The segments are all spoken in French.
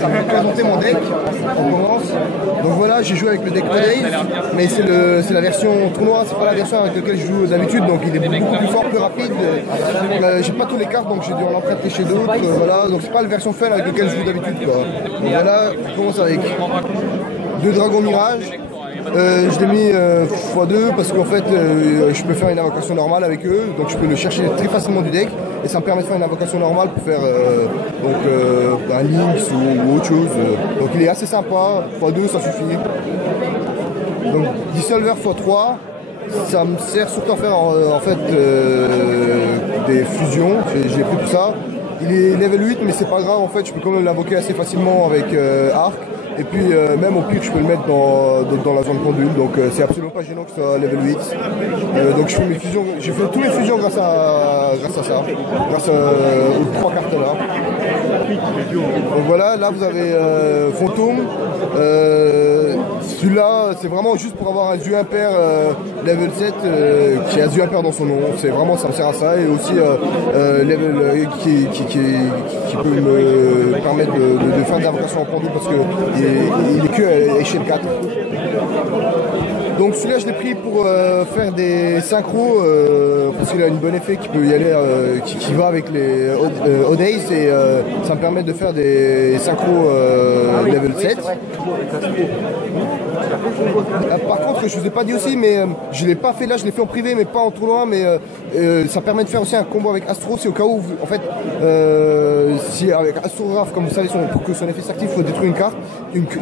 je vais vous présenter mon deck. On commence. Donc voilà, j'ai joué avec le deck Odaze, mais c'est la version tournoi, c'est pas la version avec laquelle je joue d'habitude, donc il est beaucoup plus fort, plus rapide. J'ai pas tous les cartes, donc j'ai dû en emprunter chez d'autres. Voilà, donc c'est pas la version fun avec laquelle je joue d'habitude. Donc voilà, on commence avec 2 dragons mirage. Je l'ai mis x2 parce qu'en fait je peux faire une invocation normale avec eux, donc je peux le chercher très facilement du deck et ça me permet de faire une invocation normale pour faire un Lynx ou autre chose. Donc il est assez sympa, x2 ça suffit. Donc Dissolver x3, ça me sert surtout à faire en fait des fusions, j'ai pris pour ça. Il est level 8 mais c'est pas grave, en fait je peux quand même l'invoquer assez facilement avec Arc. Et puis même au pire je peux le mettre dans la zone pendule, donc c'est absolument pas gênant que ce soit level 8. Donc je fais mes fusions, j'ai fait tous les fusions grâce à ça, grâce aux 3 cartes là. Donc voilà, là vous avez Fantôme. Celui-là c'est vraiment juste pour avoir un dieu impair level 7 qui a un dieu impair dans son nom. C'est vraiment, ça me sert à ça, et aussi level qui peut me permettre de faire des invocations en pendule parce que il est que à échelle 4. Donc celui-là je l'ai pris pour faire des synchros parce qu'il a une bonne effet qui peut y aller, qui va avec les Odaze, et ça me permet de faire des synchros level 7. Par contre, je vous ai pas dit aussi, mais je l'ai pas fait là, je l'ai fait en privé, mais pas en tournoi, mais ça permet de faire aussi un combo avec Astro, c'est au cas où, en fait, si avec Astrographe, comme vous savez, pour que son effet s'active, il faut détruire une carte,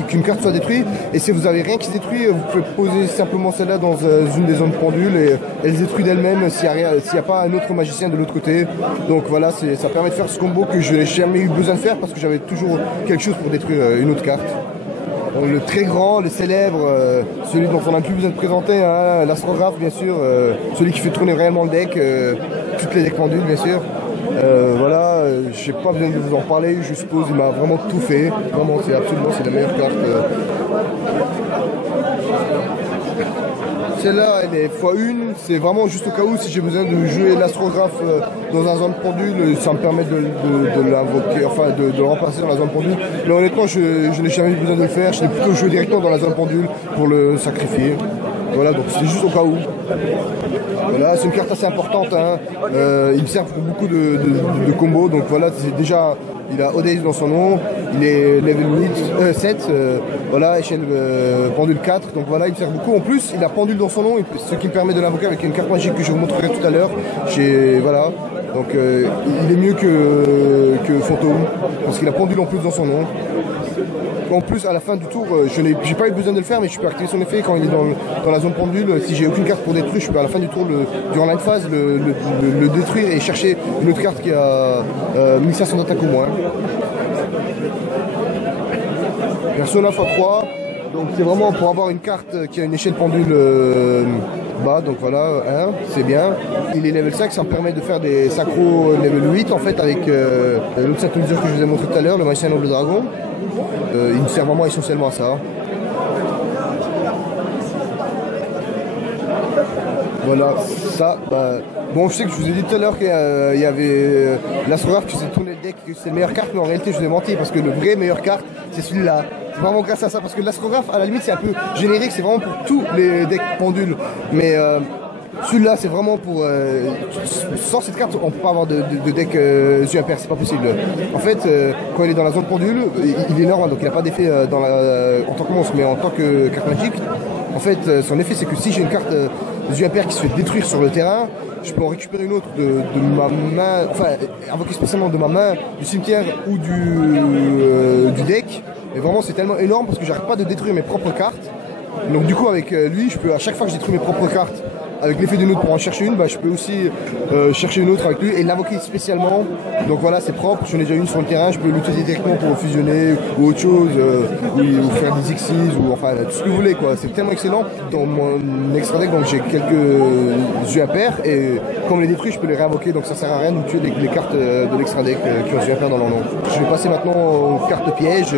qu'une carte soit détruite, et si vous avez rien qui se détruit, vous pouvez poser simplement celle-là dans une des zones pendules, et elle se détruit d'elle-même s'il n'y a pas un autre magicien de l'autre côté. Donc voilà, ça permet de faire ce combo que je n'ai jamais eu besoin de faire parce que j'avais toujours quelque chose pour détruire une autre carte. Donc, le très grand, le célèbre, celui dont on n'a plus besoin de présenter, hein, l'astrographe bien sûr, celui qui fait tourner réellement le deck, toutes les decks pendules bien sûr. Voilà, j'ai pas besoin de vous en parler, je suppose, il m'a vraiment tout fait. Vraiment, c'est la meilleure carte. Celle-là, elle est x1, c'est vraiment juste au cas où si j'ai besoin de jouer l'astrographe dans un zone pendule, ça me permet de l'invoquer, enfin de le remplacer dans la zone pendule. Mais honnêtement, je n'ai jamais eu besoin de le faire, je l'ai plutôt joué directement dans la zone pendule pour le sacrifier. Voilà, donc c'est juste au cas où. Voilà, c'est une carte assez importante, hein. Il me sert pour beaucoup de combos, donc voilà, c'est déjà, il a Odaze dans son nom, il est level 7, voilà, échelle pendule 4, donc voilà, il me sert beaucoup. En plus, il a pendule dans son nom, ce qui me permet de l'invoquer avec une carte magique que je vous montrerai tout à l'heure. Voilà, donc il est mieux que Fantôme, parce qu'il a pendule en plus dans son nom. En plus, à la fin du tour, j'ai pas eu besoin de le faire, mais je peux activer son effet quand il est dans la zone pendule. Si j'ai aucune carte pour détruire, je peux à la fin du tour, durant la phase, le détruire et chercher une autre carte qui a 1500 d'attaque au moins. Persona x3, donc c'est vraiment pour avoir une carte qui a une échelle pendule bas, donc voilà, c'est bien. Il est level 5, ça me permet de faire des synchros level 8 en fait avec l'autre synthoniseur que je vous ai montré tout à l'heure, le magicien noble dragon. Il me sert vraiment essentiellement à ça. Voilà, ça, bon, je sais que je vous ai dit tout à l'heure qu'il y avait l'astrographe qui faisait tourner le deck, que c'est la meilleure carte, mais en réalité je vous ai menti parce que le vrai meilleure carte, c'est celui-là. C'est vraiment grâce à ça, parce que l'astrographe, à la limite, c'est un peu générique, c'est vraiment pour tous les decks pendules. Mais celui-là, c'est vraiment pour... sans cette carte, on ne peut pas avoir de deck yeux impairs, c'est pas possible. En fait, quand il est dans la zone pendule, il est normal, donc il n'a pas d'effet en tant que monstre, mais en tant que carte magique. En fait, son effet, c'est que si j'ai une carte yeux impairs qui se fait détruire sur le terrain, je peux en récupérer une autre de ma main, enfin, invoquer spécialement de ma main, du cimetière ou du deck. Et vraiment, c'est tellement énorme parce que j'arrête pas de détruire mes propres cartes. Donc du coup, avec lui, je peux, à chaque fois que je détruis mes propres cartes, avec l'effet d'une autre pour en chercher une, je peux aussi chercher une autre avec lui et l'invoquer spécialement. Donc voilà, c'est propre, j'en ai déjà une sur le terrain, je peux l'utiliser directement pour fusionner ou autre chose, ou faire des Xyz, ou enfin tout ce que vous voulez quoi. C'est tellement excellent. Dans mon extra deck, donc j'ai quelques yeux impairs et quand on les détruit, je peux les réinvoquer, donc ça sert à rien de tuer les cartes de l'extra deck qui ont yeux impairs dans leur nom. Je vais passer maintenant aux cartes pièges.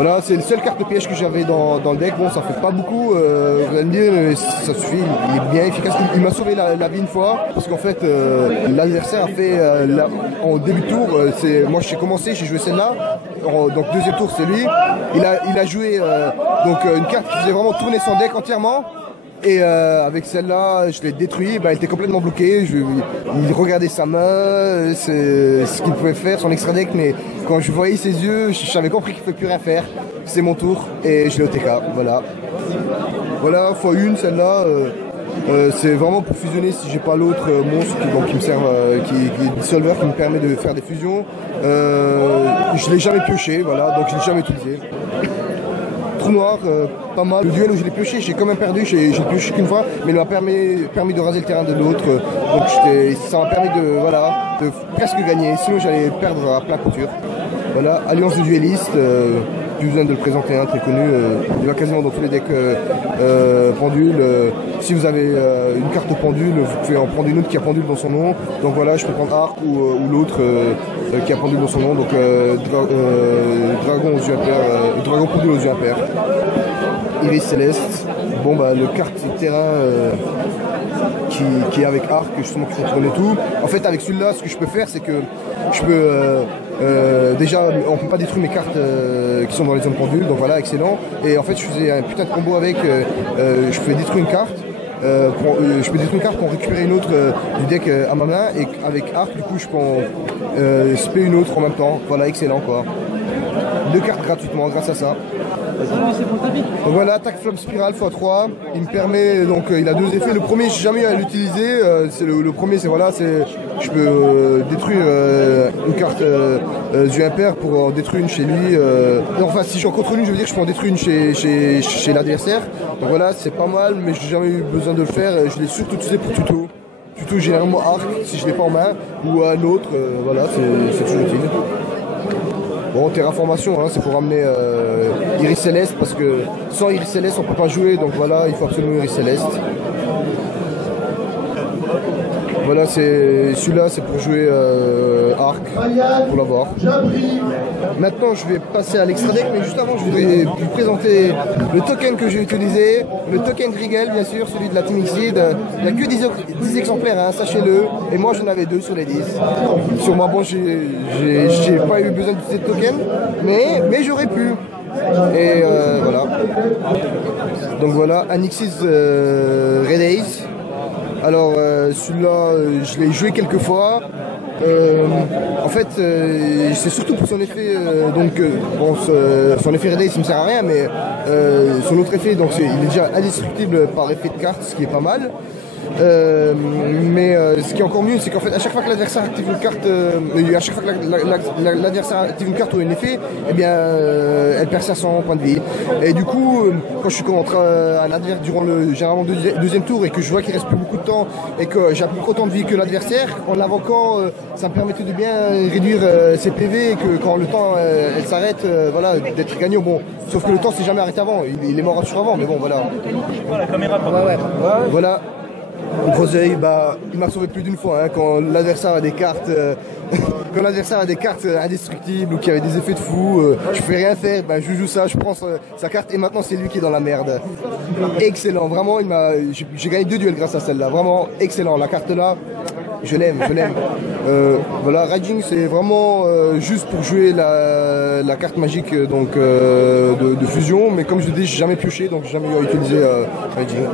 Voilà, c'est le seul carte de piège que j'avais dans le deck. Bon, ça fait pas beaucoup, vous allez me dire, mais ça suffit, il est bien efficace. Il m'a sauvé la vie une fois, parce qu'en fait, l'adversaire a fait, en début de tour, moi j'ai commencé, j'ai joué celle-là, donc deuxième tour c'est lui. Il a joué une carte qui faisait vraiment tourner son deck entièrement. Et avec celle-là, je l'ai détruit, elle était complètement bloquée, il regardait sa main, ce qu'il pouvait faire, son extra deck, mais quand je voyais ses yeux, j'avais compris qu'il ne pouvait plus rien faire. C'est mon tour, et je l'ai OTK, voilà. Voilà, x1, celle-là, c'est vraiment pour fusionner si j'ai pas l'autre monstre qui me sert, qui est dissolver, qui me permet de faire des fusions. Je l'ai jamais pioché, voilà, donc je l'ai jamais utilisé. Trou noir, pas mal. Le duel où je l'ai pioché, j'ai quand même perdu, j'ai pioché qu'une fois, mais il m'a permis de raser le terrain de l'autre. Donc ça m'a permis de presque gagner, sinon j'allais perdre à plat couture. Voilà, alliance de duellistes, plus besoin de le présenter, un très connu, il va quasiment dans tous les decks pendules. Si vous avez une carte pendule, vous pouvez en prendre une autre qui a pendule dans son nom. Donc voilà, je peux prendre Arc ou l'autre qui a pendule dans son nom. Donc dragon aux yeux impairs, dragon pendule aux yeux impairs. Iris Céleste. Bon le carte terrain qui est avec Arc, justement qui font tourner tout. En fait avec celui-là, ce que je peux faire, c'est que je peux déjà, on peut pas détruire mes cartes qui sont dans les zones pendules, donc voilà, excellent. Et en fait je faisais un putain de combo avec, je pouvais détruire une carte. Je peux détruire une carte pour récupérer une autre du deck à ma main, et avec Arc du coup je peux en spé une autre en même temps. Voilà, excellent quoi. 2 cartes gratuitement grâce à ça. Donc voilà, attaque flamme spirale x3. Il me permet, donc il a 2 effets. Le premier, j'ai jamais eu à l'utiliser. Le premier, c'est voilà, je peux détruire une carte yeux impair pour en détruire une chez lui. Enfin, si j'en contre une, je veux dire que je peux en détruire une chez l'adversaire. Donc voilà, c'est pas mal, mais j'ai jamais eu besoin de le faire. Je l'ai surtout utilisé pour tuto. Tuto généralement Arc, si je l'ai pas en main, ou un autre. Voilà, c'est toujours utile. Bon, terraformation, c'est pour ramener Iris Céleste, parce que sans Iris Céleste on peut pas jouer, donc voilà, il faut absolument Iris Céleste. Voilà, celui-là c'est pour jouer Arc, pour l'avoir. Maintenant je vais passer à l'extra deck, mais juste avant je voudrais vous présenter le token que j'ai utilisé, le token Grigel bien sûr, celui de la Team Xyz. Il n'y a que 10 exemplaires, sachez-le, et moi j'en avais 2 sur les 10. Sur moi, bon, j'ai pas eu besoin d'utiliser de token, mais j'aurais pu. Et voilà. Donc voilà, Anixis Red Ace. Alors celui-là, je l'ai joué quelques fois. En fait, c'est surtout pour son effet. Son effet Red Ace, il me sert à rien, mais son autre effet, donc il est déjà indestructible par effet de carte, ce qui est pas mal. Mais ce qui est encore mieux, c'est qu'en fait à chaque fois que l'adversaire active une carte, l'adversaire active une carte ou un effet, eh bien elle perd 500 points de vie. Et du coup, quand je suis contre un adversaire durant généralement deuxième tour, et que je vois qu'il reste plus beaucoup de temps et que j'ai autant de vie que l'adversaire, en l'invoquant, ça me permettait de bien réduire ses PV, et que quand le temps elle s'arrête, voilà, d'être gagnant. Bon, sauf que le temps s'est jamais arrêté avant, il est mort sur avant, mais bon voilà. La caméra, voilà. Gros œil, il m'a sauvé plus d'une fois quand l'adversaire a des cartes quand l'adversaire a des cartes indestructibles ou qui avait des effets de fou, je fais rien faire, je joue ça, je prends sa carte, et maintenant c'est lui qui est dans la merde. Excellent, vraiment, j'ai gagné 2 duels grâce à celle-là, vraiment excellent. La carte là, je l'aime. Voilà, Raging, c'est vraiment juste pour jouer la carte magique de fusion, mais comme je l'ai dit, j'ai jamais pioché, donc j'ai jamais eu à utiliser Raging.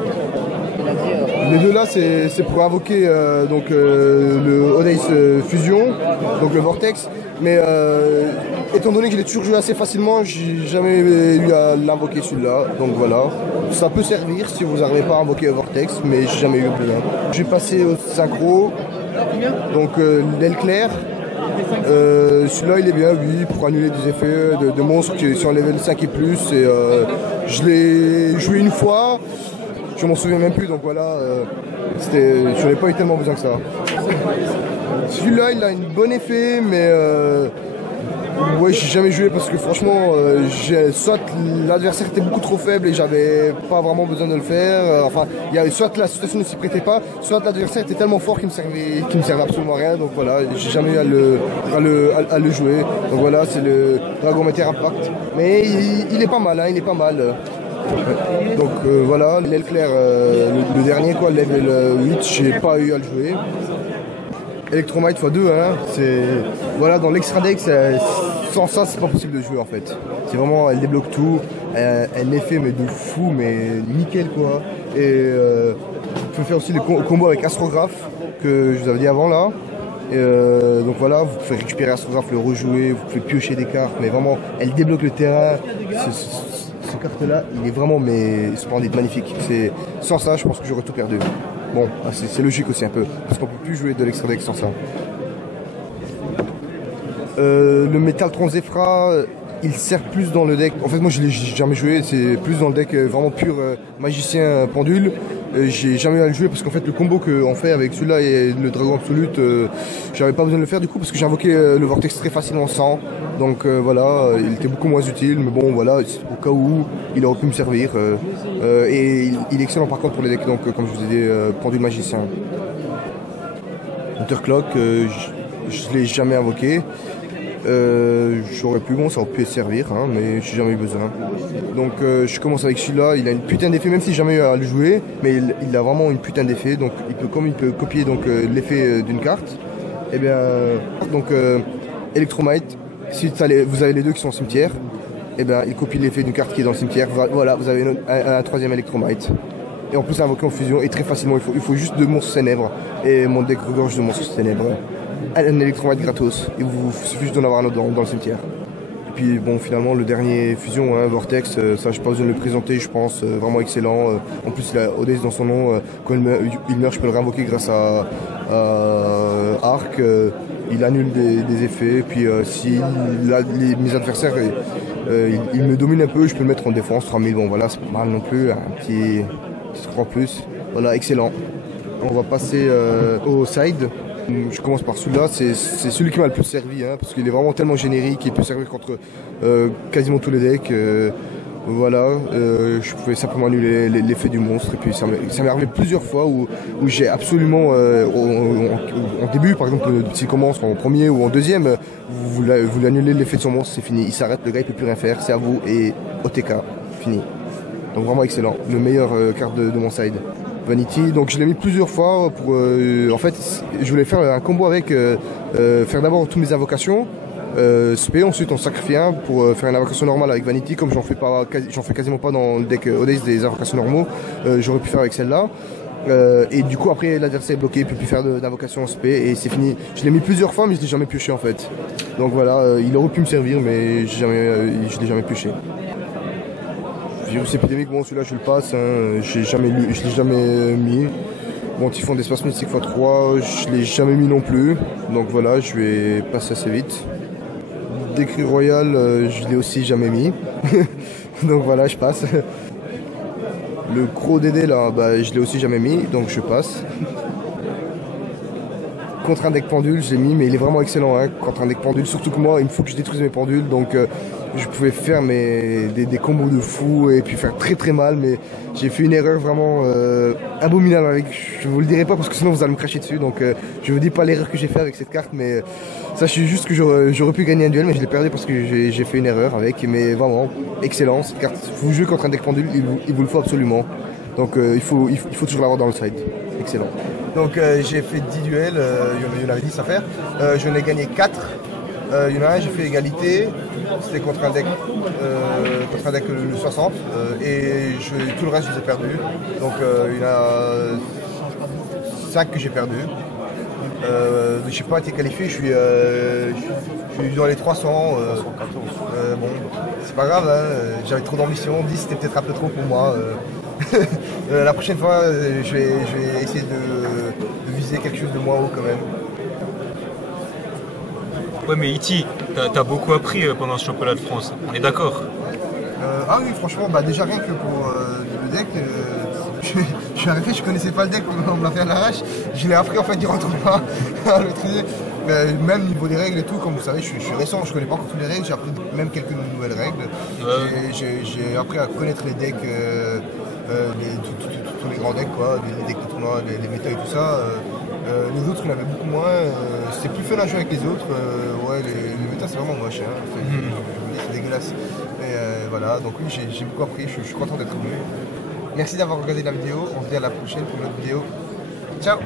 Les deux là, c'est pour invoquer le Odace Fusion, donc le Vortex, mais étant donné que je l'ai toujours joué assez facilement, j'ai jamais eu à l'invoquer celui-là, donc voilà. Ça peut servir si vous n'arrivez pas à invoquer le Vortex, mais j'ai jamais eu besoin. J'ai passé au synchro, donc l'aile claire. Celui-là il est bien, oui, pour annuler des effets de monstres qui sont level 5 et plus, et je l'ai joué une fois. Je m'en souviens même plus, donc voilà, je n'ai pas eu tellement besoin que ça. Celui-là, il a une bonne effet, mais Ouais, j'ai jamais joué parce que franchement, soit l'adversaire était beaucoup trop faible et j'avais pas vraiment besoin de le faire. Enfin, soit la situation ne s'y prêtait pas, soit l'adversaire était tellement fort qu'il me servait absolument à rien. Donc voilà, j'ai jamais eu à le jouer. Donc voilà, c'est le Dragon Meteor Impact. Mais il est pas mal, hein, il est pas mal. Ouais. Donc voilà, l'aile claire, le dernier quoi, level 8, j'ai pas eu à le jouer. Electromite x2, hein, c'est voilà, dans l'extra deck, sans ça c'est pas possible de jouer en fait. C'est vraiment, elle débloque tout, elle les fait mais de fou, mais nickel quoi. Et vous pouvez faire aussi les combos avec Astrographe que je vous avais dit avant là. Et donc voilà, vous pouvez récupérer Astrographe, le rejouer, vous pouvez piocher des cartes, mais vraiment elle débloque le terrain. Cette carte là, il est vraiment mais splendide, magnifique. Sans ça, je pense que j'aurais tout perdu. Bon, c'est logique aussi un peu, parce qu'on peut plus jouer de l'extra deck sans ça. Le Métaltron Zefra, il sert plus dans le deck. En fait, moi je l'ai jamais joué, c'est plus dans le deck vraiment pur magicien pendule. J'ai jamais eu à le jouer parce qu'en fait le combo qu'on fait avec celui-là et le Dragon Absolute, j'avais pas besoin de le faire du coup parce que j'ai invoqué le Vortex très facilement sans. Donc voilà, il était beaucoup moins utile, mais bon voilà, au cas où il aurait pu me servir. Et il est excellent par contre pour les decks, donc comme je vous ai dit, pendule magicien. Hunterclock, je l'ai jamais invoqué. J'aurais pu, bon ça aurait pu servir, hein, mais j'ai jamais eu besoin. Donc je commence avec celui-là, il a une putain d'effet, même si j'ai jamais eu à le jouer, mais il a vraiment une putain d'effet, donc comme il peut copier donc l'effet d'une carte, et bien donc Electromite, si vous avez les deux qui sont au cimetière, et bien il copie l'effet d'une carte qui est dans le cimetière, voilà, vous avez un troisième Electromite. Et en plus invoqué en fusion, et très facilement, il faut juste 2 monstres ténèbres, et mon deck regorge de monstres ténèbres. Un électromètre gratos, et vous suffit juste d'en avoir un autre dans le cimetière. Et puis bon, finalement le dernier fusion, hein, Vortex, ça je pas besoin de le présenter, je pense, vraiment excellent. En plus il a Odès dans son nom, quand il meurt je peux le réinvoquer grâce à Arc, il annule des effets, et puis si mes adversaires ils me dominent un peu, je peux le mettre en défense, 3000, bon voilà, c'est pas mal non plus, un petit truc en plus, voilà, excellent. On va passer au side. Je commence par celui-là, c'est celui qui m'a le plus servi, hein, parce qu'il est vraiment tellement générique, il peut servir contre quasiment tous les decks. Voilà, je pouvais simplement annuler l'effet du monstre, et puis ça m'est arrivé plusieurs fois où j'ai absolument, en début par exemple, s'il commence en premier ou en deuxième, vous annulez l'effet de son monstre, c'est fini, il s'arrête, le gars il peut plus rien faire, c'est à vous, et OTK, fini. Donc vraiment excellent, le meilleur carte de mon side. Vanity, donc je l'ai mis plusieurs fois pour en fait je voulais faire un combo avec faire d'abord toutes mes invocations spé, ensuite on sacrifie un pour faire une invocation normale avec Vanity, comme j'en fais quasiment pas dans le deck Odès des invocations normaux, j'aurais pu faire avec celle-là. Et du coup après l'adversaire est bloqué, il peut plus faire d'invocation spé et c'est fini. Je l'ai mis plusieurs fois mais je l'ai jamais pioché en fait. Donc voilà, il aurait pu me servir mais je l'ai jamais pioché. Virus épidémique, bon celui-là je le passe, hein, je l'ai jamais mis. Bon, Typhon d'espace mystique x3, je l'ai jamais mis non plus. Donc voilà, je vais passer assez vite. Décret royal, je l'ai aussi jamais mis. Donc voilà, je passe. Le Croc DD là, bah, je l'ai aussi jamais mis, donc je passe. Contre un deck pendule, j'ai mis, mais il est vraiment excellent, hein, contre un deck pendule. Surtout que moi, il me faut que je détruise mes pendules, donc je pouvais faire des combos de fou et puis faire très très mal, mais j'ai fait une erreur vraiment abominable avec. Je vous le dirai pas parce que sinon vous allez me cracher dessus, donc je vous dis pas l'erreur que j'ai fait avec cette carte, mais sachez juste que j'aurais pu gagner un duel, mais je l'ai perdu parce que j'ai fait une erreur avec. Mais vraiment excellent cette carte. Vous jouez contre un deck pendule, il vous le faut absolument. Donc il faut toujours l'avoir dans le side. Excellent. Donc j'ai fait 10 duels, il y en avait 10 à faire. Je n'ai gagné 4. Il y en a un, j'ai fait égalité. C'était contre un deck le 60. Et tout le reste, je les ai perdus. Donc il y en a 5 que j'ai perdus. Je n'ai pas été qualifié, je suis dans les 300. Bon, c'est pas grave, hein, j'avais trop d'ambition. 10 c'était peut-être un peu trop pour moi. La prochaine fois, je vais essayer de viser quelque chose de moins haut quand même. Ouais, mais Iti, t'as beaucoup appris pendant ce championnat de France, on est d'accord? Ah oui, franchement, bah déjà rien que pour le deck, je suis arrivé, je connaissais pas le deck, on me l'a fait à l'arrache. Je l'ai appris en fait durant tout le mois à le maîtriser. Même niveau des règles et tout, comme vous savez, je suis récent, je connais pas encore toutes les règles, j'ai appris même quelques nouvelles règles. J'ai appris à connaître les decks, tous les grands decks, quoi, les decks de tournoi, les méta et tout ça. Les autres, il y en avait beaucoup moins. C'est plus fun à jouer avec les autres. Ouais, les méta, c'est vraiment moche. Hein. C'est dégueulasse. Mais voilà, donc oui, j'ai beaucoup appris, je suis content d'être venu. Merci d'avoir regardé la vidéo. On se dit à la prochaine pour une autre vidéo. Ciao!